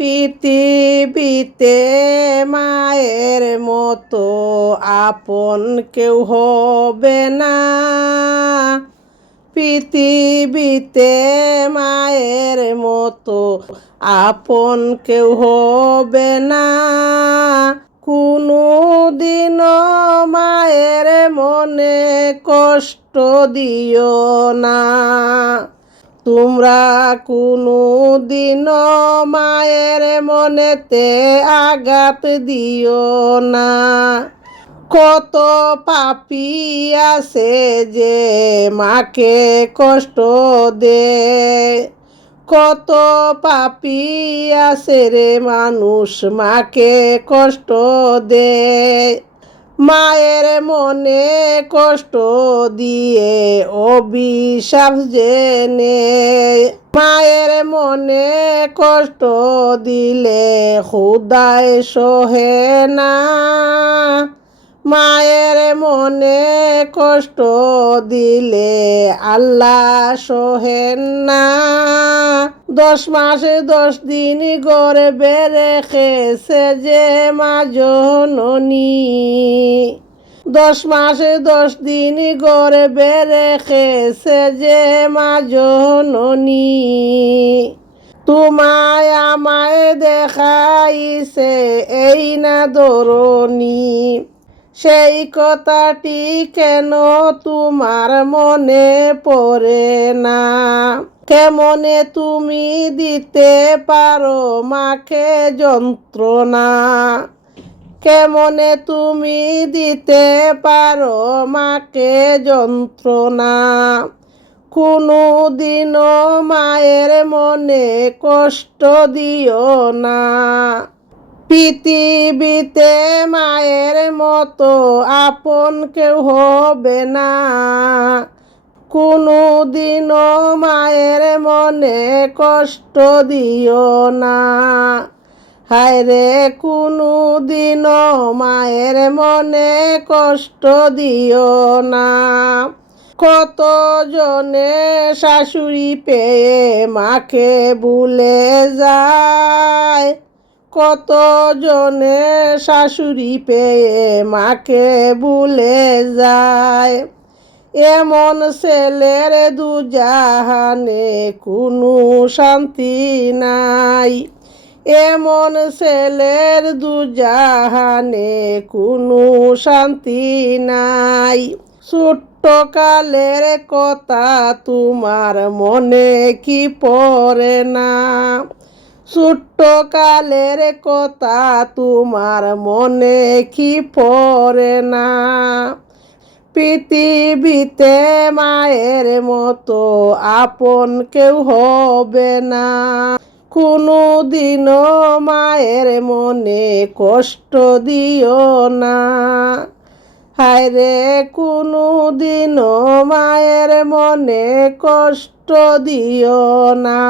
পৃথিবীতে মায়ের মতো আপন কেউ হবে না। পৃথিবীতে মায়ের মতো আপন কেউ হবে না। কোনো দিনও মায়ের মনে কষ্ট দিও না। তোমরা কোনো দিনও মায়ের মনেতে আঘাত দিও না। কত পাপী আছে যে মাকে কষ্ট দেয়। কত পাপী আছে রে মানুষ মাকে কষ্ট দেয়। মায়ের মনে কষ্ট দিয়ে অভিশাপ জেনে। মায়ের মনে কষ্ট দিলে খোদায় সহে না। মায়ের মনে কষ্ট দিলে আল্লাহ সহেন না। 10 মাস 10 দিন গর্ভে রেখেছে যে মা জননী। 10 মাস 10 দিন গর্ভে রেখেছে যে মা জননী। তোমায় আমায় দেখাইছে এই না ধরনী। সেই কথাটি কেন তোমার মনে পড়ে না? কেমনে তুমি দিতে পারো মাকে যন্ত্রণা? কেমনে তুমি দিতে পারো মাকে যন্ত্রণা? কোনো দিনও মায়ের মনে কষ্ট দিও না। পৃথিবীতে মায়ের মতো আপন কেউ হবে না। কোনো দিনও মায়ের মনে কষ্ট দিও না। হায়রে কোনো দিনও মায়ের মনে কষ্ট দিও না। কত জনে শাশুড়ি পেয়ে মাকে ভুলে যায়। কত জনে শাশুড়ি পেয়ে মাকে ভুলে যায়। এমন ছেলের দুজাহানে কোনো শান্তি নাই। এমন ছেলের দুজাহানে কোনো শান্তি নাই। ছোট্ট কালের কথা তোমার মনে কি পড়ে না? ছোট্ট কালের কথা তোমার মনে কি পড়ে না? পৃথিবীতে মায়ের মতো আপন কেউ হবে না। কোনো দিনও মায়ের মনে কষ্ট দিও না। হায়রে কোনো দিনও মায়ের মনে কষ্ট দিও না।